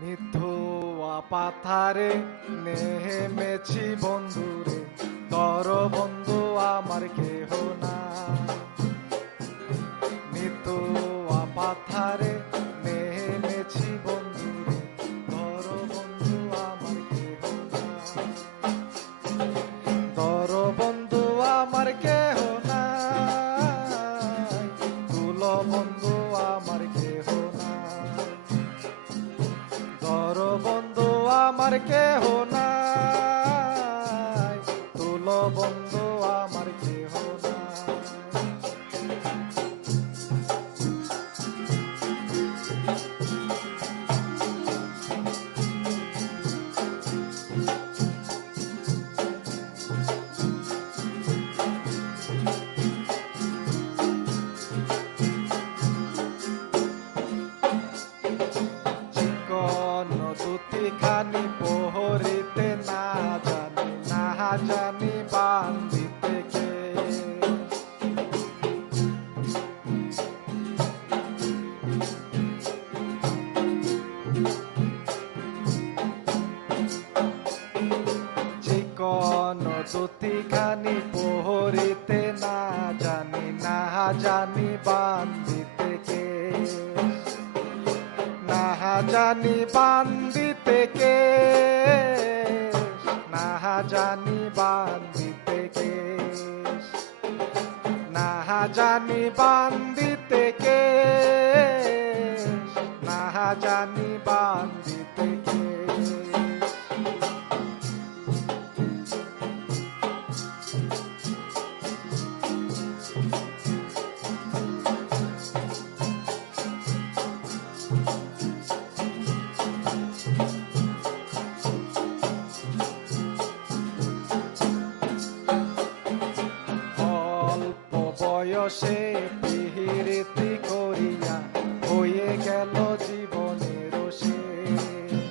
নিথুয়া পাথারে নেমেছি বন্ধুরে, তর বন্ধু আমার কেহ না। নিথুয়া পাথারে নেমেছি বন্ধুরে, তর বন্ধু আমার কেহ না। তর বন্ধু আমার কেহ না, তুল বন্ধু আমার কেহ না। তর বন্ধু আমার কেহ নাই, তুল বন্ধু আমার কেহ নাই। চিকন দুটি খানি পোহরিতে না জানি বান্ধিতে কে। চিকন দুটি খানি পোহরিতে না জানি বান্ধিতে কে। না জানি বান্ধিতে কে, না জানি বান্ধিতে কে, না জানি বান্ধিতে কে, না জানি বান্ধিতে কে। বয়সে পিহিরিতি করিয়া হয়ে গেল জীবনের শেষ।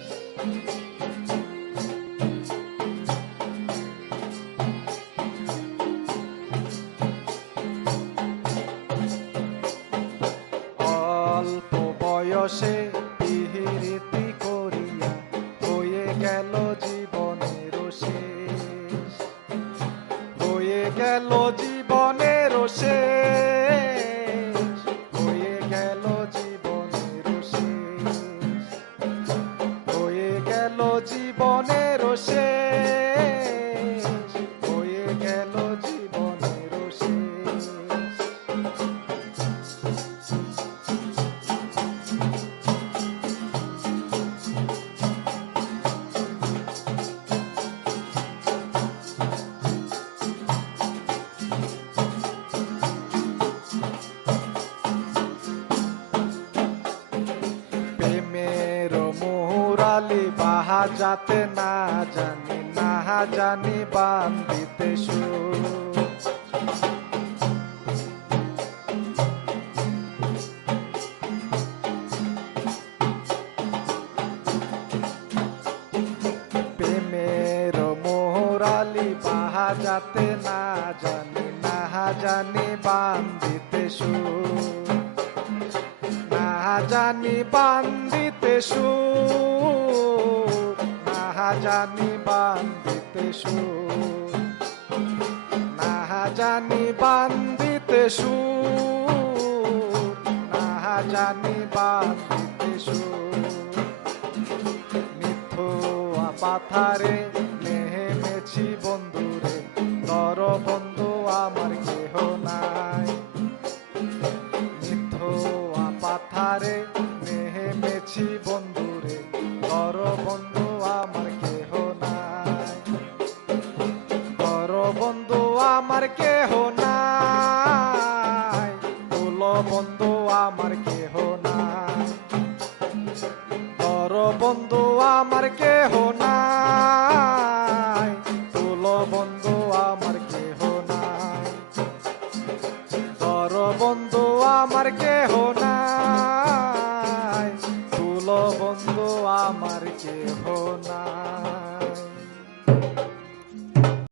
অল্প বয়সে পিহিরিতি করিয়া হয়ে গেল জীবনের শেষ। হয়ে গেল জীবনের শেষ, হয়ে গেল জীবনের শেষ, হয়ে গেল জীবনের শেষ, হয়ে গেল জীবনের শেষ। প্রেমের মুরালি বাজাতে না জানি বান্ধিতে সুর। প্রেমের মুরালি বাজাতে না জানি বান্ধিতে সুর। না জানি বান্ধিতে সুর, না জানি বান্ধিতে সুর, না জানি বান্ধিতে সুর, না জানি বান্ধিতে সুর। নিথুয়া পাথারে নেমেছি বন্ধুরে, তর বন্ধু আমার কেহ নাই। পাথারে নেমেছি বন্ধুরে, তর বন্ধু আমার কেহ নাই। তর বন্ধু আমার কেহ নাই, তুল বন্ধু আমার কেহ নাই। তর বন্ধু আমার কেহ নাই, তুল বন্ধু আমার কেহ নাই। তর বন্ধু আমার কেহ নাই, তুল বন্ধু আমার কেহ